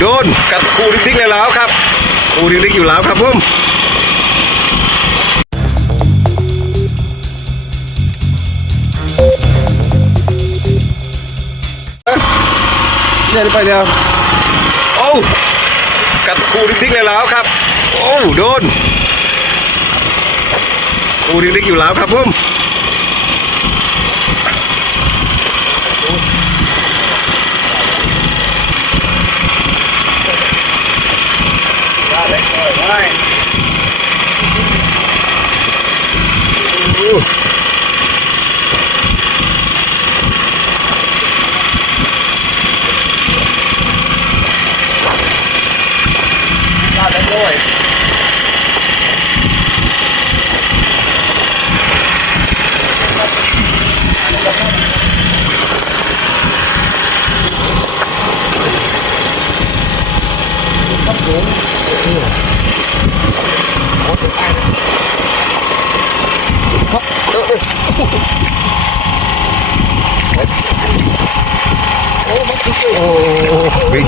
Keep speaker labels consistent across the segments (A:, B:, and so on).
A: โดนกัดคู่ติ๊กๆเลยแล้วครับคู่ติ๊กๆอยู่แล้วครับผมเนี่ยไปเดียวโอ้กัดคู่ติ๊กๆเลยแล้วครับ โอ้โดนคู่ติ๊กๆอยู่แล้วครับผม đấy rồi ơi ra đấy rồi
B: Thank you nhiều có thức ăn hấp đỡ đi ô mất cái ô bình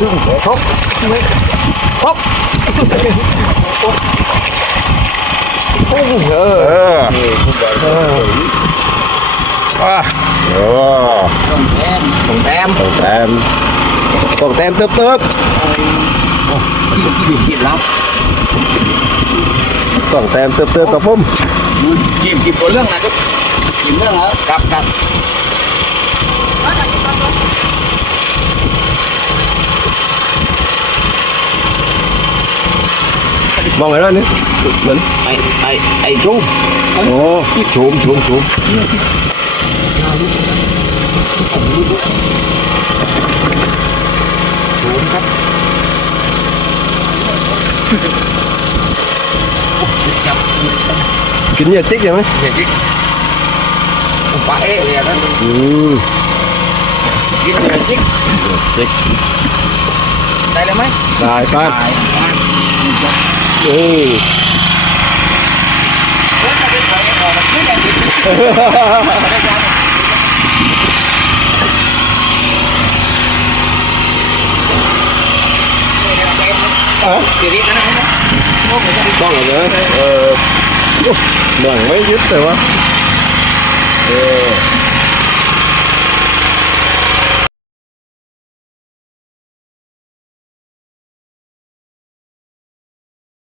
B: đừng để khóc khóc không ngờ không ngờ à, yeah.
C: Còn em Còn em
A: Còn em ต้องแต้มเติบเติบ
C: ที่ที่กินแล้ว
A: สองแต้มเติบเติบกับผม
C: กินกินตัวเรื่องนะก็กินเรื่องแล้ว
A: ครับครับมองไงแล้วนี่
C: เหมือนไอ้ไอ้ไอ้ชุ่ม
A: โอ้โฉมโฉมโฉม kính giờ chích rồi mấy
C: giờ chích. Không quá ế đó ừ kính giờ chích. Chích đây là mấy?
A: Đây phan ừ. เหรอเดี๋ยวอต้องเหรอเออหนังไม่ยึดแต่ว่า